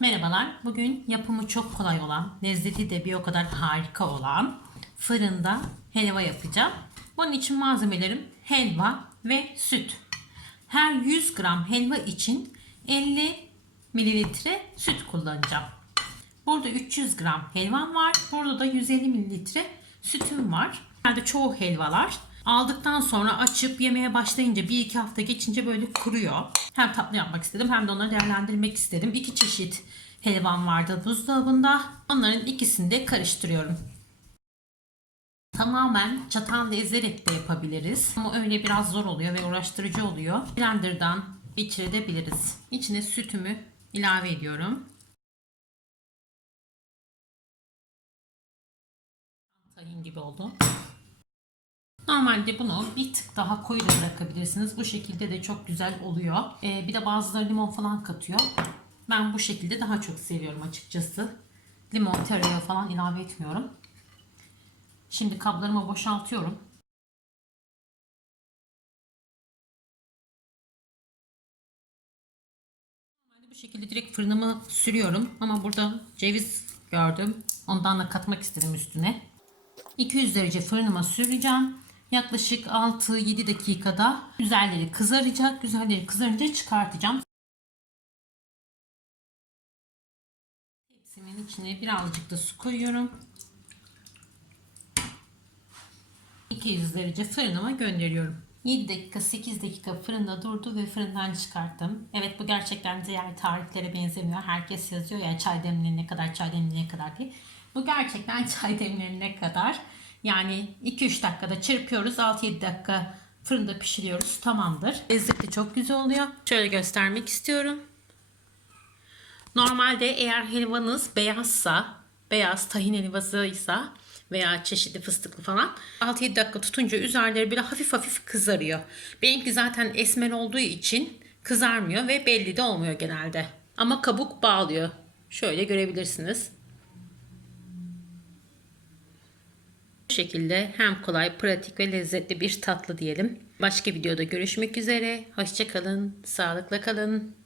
Merhabalar. Bugün yapımı çok kolay olan, lezzeti de bir o kadar harika olan fırında helva yapacağım. Bunun için malzemelerim helva ve süt. Her 100 gram helva için 50 mililitre süt kullanacağım. Burada 300 gram helvam var. Burada da 150 mililitre sütüm var. Herhalde çoğu helvalar aldıktan sonra açıp yemeye başlayınca bir iki hafta geçince böyle kuruyor. Hem tatlı yapmak istedim hem de onları değerlendirmek istedim. İki çeşit helvam vardı buzdolabında. Onların ikisini de karıştırıyorum. Tamamen çatalla ezerek de yapabiliriz. Ama öyle biraz zor oluyor ve uğraştırıcı oluyor. Blender'dan geçirebiliriz. İçine sütümü ilave ediyorum. Tahin gibi oldu. Normalde bunu bir tık daha koyu da bırakabilirsiniz. Bu şekilde de çok güzel oluyor. Ee, bir de bazıları limon falan katıyor. Ben bu şekilde daha çok seviyorum açıkçası. Limon, tereyağı falan ilave etmiyorum. Şimdi kaplarımı boşaltıyorum. Bu şekilde direkt fırınımı sürüyorum. Ama burada ceviz gördüm. Ondan da katmak istedim üstüne. 200 derece fırınıma süreceğim. Yaklaşık 6-7 dakikada üzerleri kızaracak. Üzerleri kızarınca çıkartacağım. Tepsimin içine birazcık da su koyuyorum. 200 derece fırınıma gönderiyorum. 7 dakika 8 dakika fırında durdu ve fırından çıkarttım. Evet bu gerçekten diğer tariflere benzemiyor. Herkes yazıyor ya çay demlenene kadar çay demlenene kadar diye. Bu gerçekten çay demlenene kadar. Yani 2-3 dakikada çırpıyoruz. 6-7 dakika fırında pişiriyoruz. Tamamdır. Lezzeti çok güzel oluyor. Şöyle göstermek istiyorum. Normalde eğer helvanız beyazsa, beyaz tahin helvasıysa veya çeşitli fıstıklı falan 6-7 dakika tutunca üzerleri böyle hafif hafif kızarıyor. Benimki zaten esmer olduğu için kızarmıyor ve belli de olmuyor genelde. Ama kabuk bağlıyor. Şöyle görebilirsiniz. Şekilde hem kolay, pratik ve lezzetli bir tatlı diyelim. Başka videoda görüşmek üzere. Hoşçakalın, sağlıkla kalın.